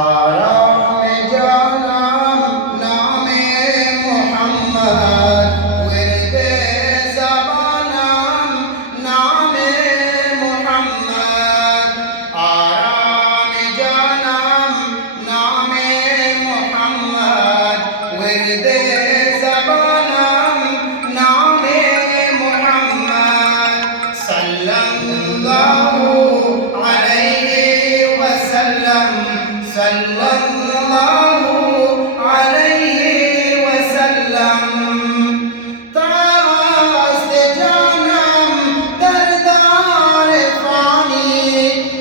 आराम जानम नामे मोहम्मद विरदे ज़बानम नामे मोहम्मद आराम जानम नामे मोहम्मद विरदे ज़बानम नामे मोहम्मद सल्लल्लाहु अलैहि वसल्लम सल्लल्लाहु अलैहि वसल्लम तास्त जानम दरदार फानी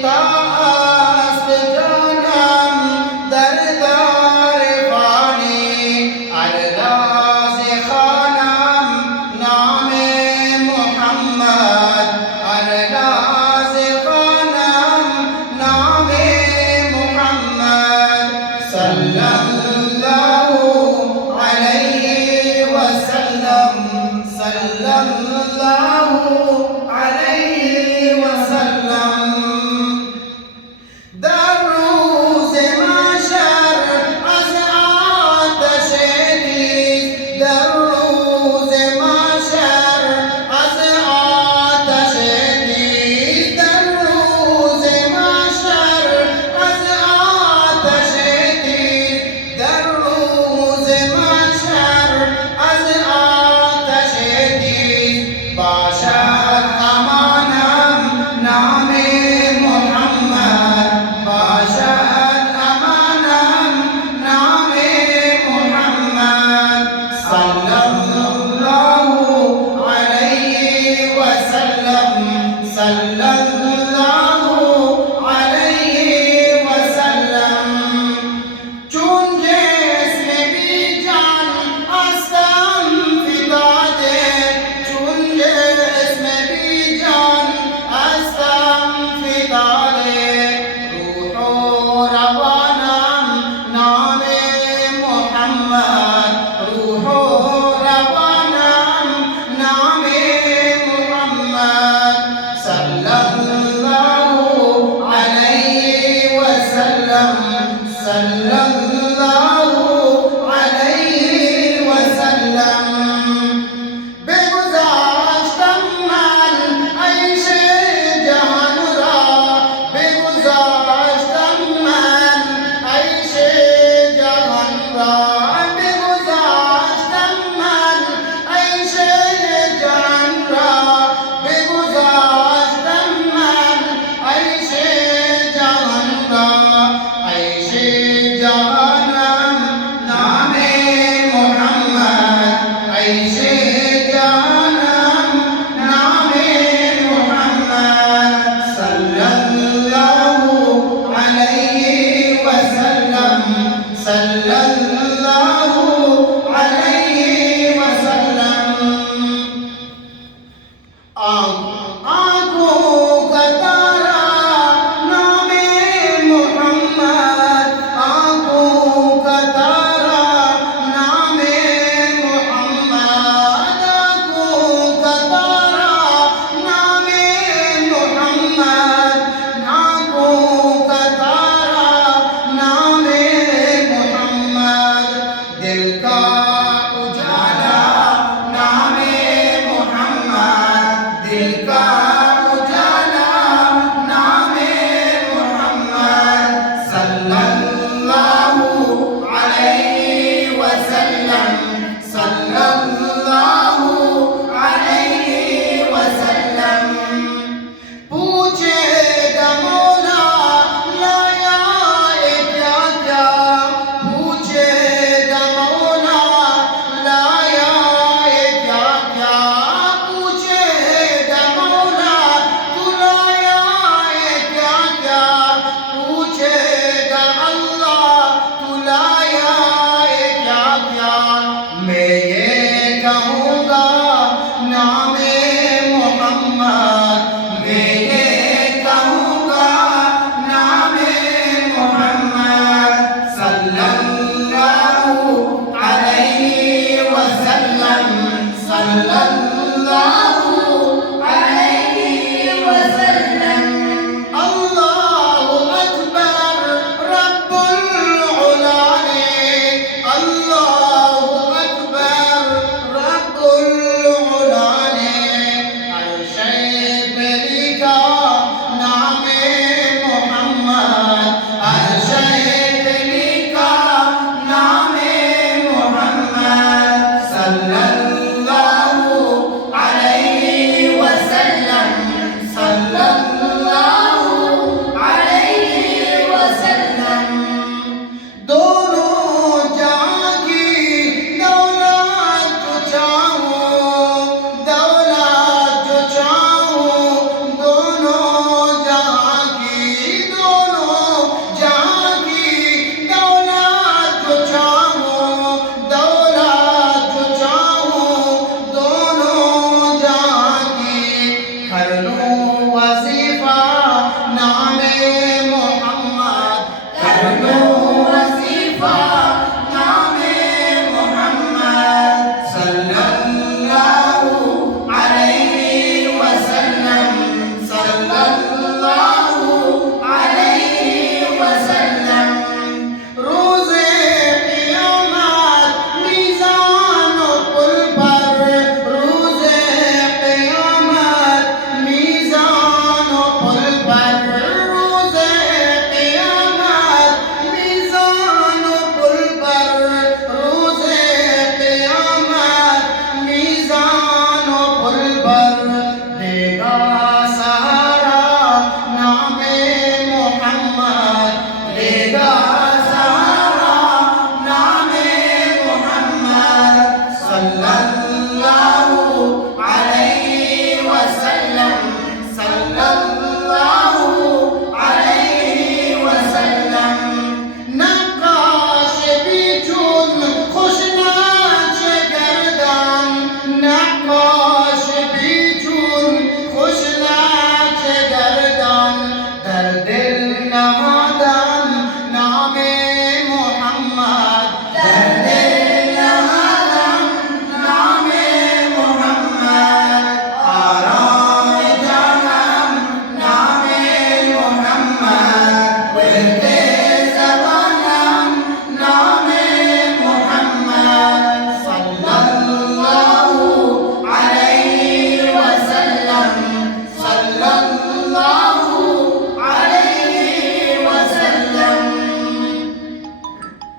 तास्त जानम दरदार फानी अरदाज़ खानम नामे मोहम्मद अरदाज़ खानम नामे सल्लल्लाहु अलैहि वसल्लम सल्लल्लाहु अलैहि वसल्लम दर रोज़ महशर az आतश तीज़ दर रोज़ महशर az आतश तीज़ दर रोज़ महशर az आतश در روز محشر از آتش تیز باشد امانم نام محمد باشد امانم نام محمد صلی الله علیه و سلم صلی الله علیه و سلم چون جسم بی جان هستم فداده چون جسم بی جان هستم فداده روح و روانم نام محمد روح و روانم نام محمد صلی वज़